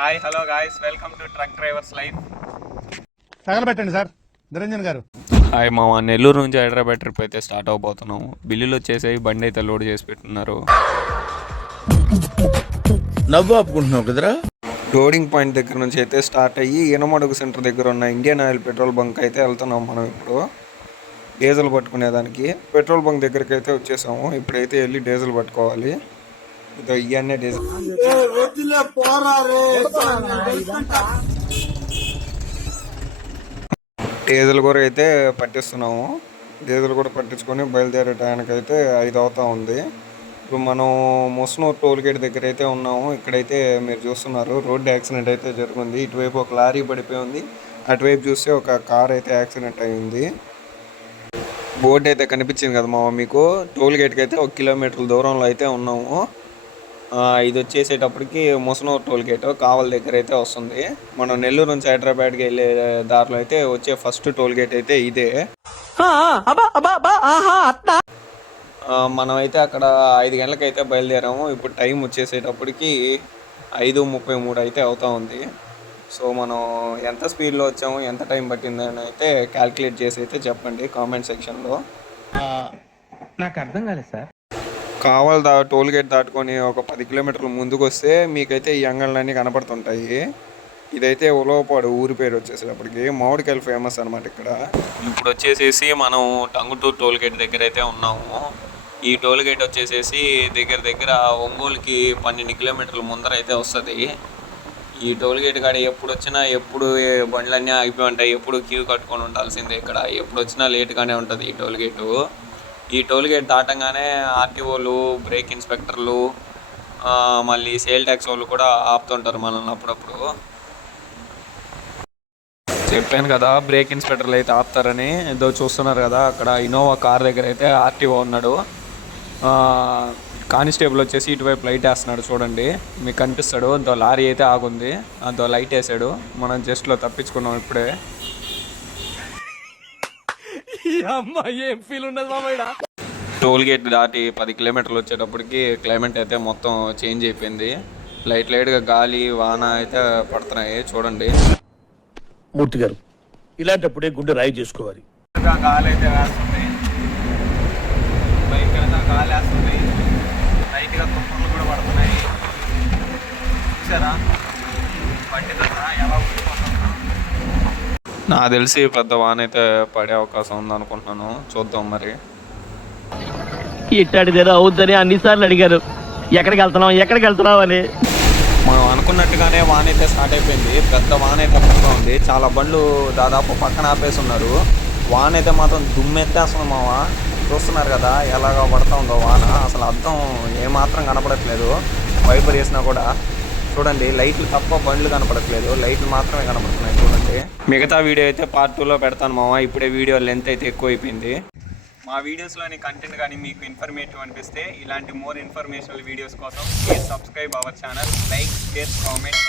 Hi hello guys, welcome to truck drivers life. తగలబెట్టండి sir Niranjan గారు. Hi మామ, నెల్లూరు నుంచి హైదరాబాద్ ట్రిప్ అయితే స్టార్ట్ అవబోతున్నాము. బిల్లులు వచ్చేసాయి, బండి అయితే లోడ్ చేసి పెట్టున్నారు. నవ్వు ఆపుకుంటున్నావు కదరా. లోడింగ్ పాయింట్ దగ్గర నుంచి అయితే స్టార్ట్ అయ్యి ఈనమడుగు సెంటర్ దగ్గర ఉన్న ఇండియన్ ఆయిల్ పెట్రోల్ బంక్ అయితే వెళ్తున్నాం. మనం ఇప్పుడు డీజిల్ పట్టుకునేదానికి పెట్రోల్ బంక్ దగ్గరికి అయితే వచ్చేసాము. ఇప్పుడైతే వెళ్ళి డీజిల్ పట్టుకోవాలి. ఇదో ఇవన్నీ డీజిల్ డీజిల్ కూడా అయితే పట్టిస్తున్నాము. డీజిల్ కూడా పట్టించుకొని బయలుదేరే టైంకి అయితే 5 అవుతా ఉంది. ఇప్పుడు మనం ముస్నూర్ టోల్ గేట్ దగ్గర అయితే ఉన్నాము. ఇక్కడైతే మీరు చూస్తున్నారు, రోడ్డు యాక్సిడెంట్ అయితే జరిగింది. ఇటువైపు ఒక లారీ పడిపోయి ఉంది, అటువైపు చూస్తే ఒక కార్ అయితే యాక్సిడెంట్ అయింది. బోర్డు అయితే కనిపించింది కదా మామ మీకు. టోల్ గేట్కి అయితే 1 కిలోమీటర్ల దూరంలో అయితే ఉన్నాము. ఇది వచ్చేసేటప్పటికి ముసనూరు టోల్ గేట్ కావల్ దగ్గర అయితే వస్తుంది. మనం నెల్లూరు నుంచి హైదరాబాద్కి వెళ్ళే దారిలో అయితే వచ్చే ఫస్ట్ టోల్ గేట్ అయితే ఇదే. మనం అయితే అక్కడ 5 గంటలకు అయితే బయలుదేరాము. ఇప్పుడు టైం వచ్చేసేటప్పటికి 5:33 అయితే అవుతా ఉంది. సో మనం ఎంత స్పీడ్లో వచ్చాము, ఎంత టైం పట్టిందని అయితే క్యాల్కులేట్ చేసి అయితే చెప్పండి కామెంట్ సెక్షన్లో. నాకు అర్థం కాలేదు సార్. కావల్ టోల్ గేట్ దాటుకొని ఒక 10 కిలోమీటర్లు ముందుకు వస్తే మీకైతే ఈ అంగళ్ళన్నీ కనపడుతుంటాయి. ఇదైతే ఉలవపాడు ఊరి పేరు వచ్చేసేటప్పటికి మామిడికాయలు ఫేమస్ అనమాట ఇక్కడ. ఇప్పుడు వచ్చేసేసి మనం టంగుటూరు టోల్ గేట్ దగ్గర అయితే ఉన్నాము. ఈ టోల్ గేట్ వచ్చేసేసి దగ్గర ఒంగోలుకి 12 కిలోమీటర్ల ముందర అయితే వస్తుంది. ఈ టోల్ గేట్ కాడ ఎప్పుడు వచ్చినా ఎప్పుడు బండ్లన్నీ ఆగిపోయి ఉంటాయి, ఎప్పుడు క్యూ కట్టుకొని ఉండాల్సిందే. ఇక్కడ ఎప్పుడు వచ్చినా లేట్గానే ఉంటుంది ఈ టోల్ గేటు. ఈ టోల్ గేట్ దాటంగానే ఆర్టీఓలు, బ్రేక్ ఇన్స్పెక్టర్లు, మళ్ళీ సేల్ ట్యాక్స్ వాళ్ళు కూడా ఆపుతుంటారు మనల్ని అప్పుడప్పుడు. చెప్పాను కదా బ్రేక్ ఇన్స్పెక్టర్లు అయితే ఆపుతారని. ఏదో చూస్తున్నారు కదా, అక్కడ ఇన్నోవా కార్ దగ్గర అయితే ఆర్టీఓ ఉన్నాడు. కానిస్టేబుల్ వచ్చేసి ఇటువైపు లైట్ వేస్తున్నాడు, చూడండి మీకు కనిపిస్తాడు. దో లారీ అయితే ఆగుంది, దో లైట్ వేసాడు. మనం జస్ట్లో తప్పించుకున్నాం ఇప్పుడే. టోల్ గేట్ దాటి 10 కిలోమీటర్లు వచ్చేటప్పటికి క్లైమేట్ అయితే మొత్తం చేంజ్ అయిపోయింది. లైట్గా గాలి వాన అయితే పడుతున్నాయి, చూడండి. మూర్తి గారు, ఇలాంటప్పుడే గుండె రాయి చేసుకోవాలి. గాలి అయితే వేస్తుంది, బైక్ అయితే గాలి వేస్తుంది, లైట్గా తుప్పలు కూడా పడుతున్నాయి. చూసారా బండి ఎలా ఊడిపోతుందా? నాకు తెలిసి పెద్ద వాన అయితే పడే అవకాశం ఉందనుకుంటున్నాను. చూద్దాం మరి. ఇట్టాడిదేదో అవుద్దని అన్నిసార్లు అడిగారు, ఎక్కడికి వెళ్తున్నావు అని. మనం అనుకున్నట్టుగానే వాన అయితే స్టార్ట్ అయిపోయింది. పెద్ద వాన అయితే పడుతూ ఉంది. చాలా బండ్లు దాదాపు పక్కన ఆపేసి ఉన్నారు. వాన అయితే మాత్రం దుమ్మెత్తేస్తుంది మామ. చూస్తున్నారు కదా ఎలాగా పడుతూ ఉందో వాన. అసలు అర్థం ఏమాత్రం కనపడట్లేదు. వైపర్ వేసినా కూడా చూడండి, లైట్లు తప్ప బండ్లు కనపడట్లేదు, లైట్లు మాత్రమే కనపడుతున్నాయి చూడండి. మిగతా వీడియో అయితే పార్ట్ 2లో పెడతాను మామ. ఇప్పుడే వీడియో లెంత్ అయితే ఎక్కువ అయిపోయింది. మా వీడియోస్లోని కంటెంట్ కానీ మీకు ఇన్ఫర్మేటివ్ అనిపిస్తే ఇలాంటి మోర్ ఇన్ఫర్మేషనల్ వీడియోస్ కోసం please subscribe our channel, like, share, comment.